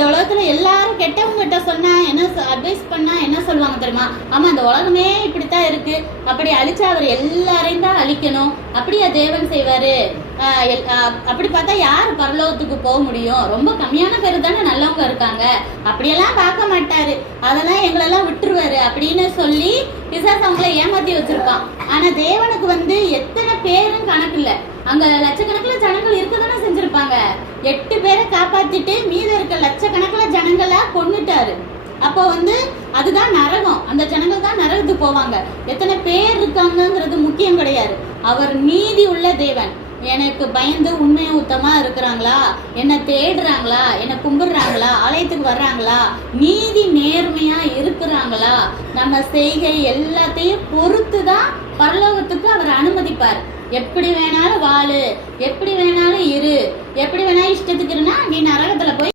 இந்த உலகத்துல எல்லாரும் கெட்டவங்க கிட்ட சொன்னா என்ன அட்வைஸ் பண்ணா என்ன சொல்லுவாங்க தெரியுமா? ஆமா இந்த உலகமே இப்படித்தான் இருக்கு. அப்படி அழிச்சா அவர் எல்லாரையும் தான் அழிக்கணும். அப்படியா தேவன் செய்வாரு? ஆஹ் அப்படி பார்த்தா யார் பரலோகத்துக்கு போக முடியும்? ரொம்ப கம்மியான பேர் தானே நல்லவங்க இருக்காங்க. அப்படியெல்லாம் பார்க்க மாட்டாரு. அதெல்லாம் எங்களெல்லாம் விட்டுருவாரு அப்படின்னு சொல்லி பிசாஸ் அவங்கள ஏமாத்தி வச்சிருப்பான் ஆனா தேவனுக்கு வந்து எத்தனை பேரும் கணக்கு இல்ல. அங்க லட்சக்கணக்கில் ஜனங்கள் எட்டு பேரை காப்பாத்திட்டு மீதம் இருக்க லட்சக்கணக்கில் ஜனங்களை கொண்டுட்டாரு அப்போ வந்து அதுதான் நரகம். அந்த ஜனங்கள் தான் நரகத்துக்கு போவாங்க. எத்தனை பேர் இருக்காங்கங்கிறது முக்கியம் கிடையாது. அவர் நீதி உள்ள தேவன். எனக்கு பயந்து உண்மையை உத்தமாக இருக்கிறாங்களா? என்னை தேடுறாங்களா? என்னை கும்பிடுறாங்களா? ஆலயத்துக்கு வர்றாங்களா? நீதி நேர்மையாக இருக்கிறாங்களா? நம்ம செய்கை எல்லாத்தையும் பொறுத்து தான் பரலோகத்துக்கு அவர் அனுமதிப்பார். எப்படி வேணாலும் வாழு. எப்படி வேணாலும் இரு. எப்படி வேணா இஷ்டத்துக்கு இருனா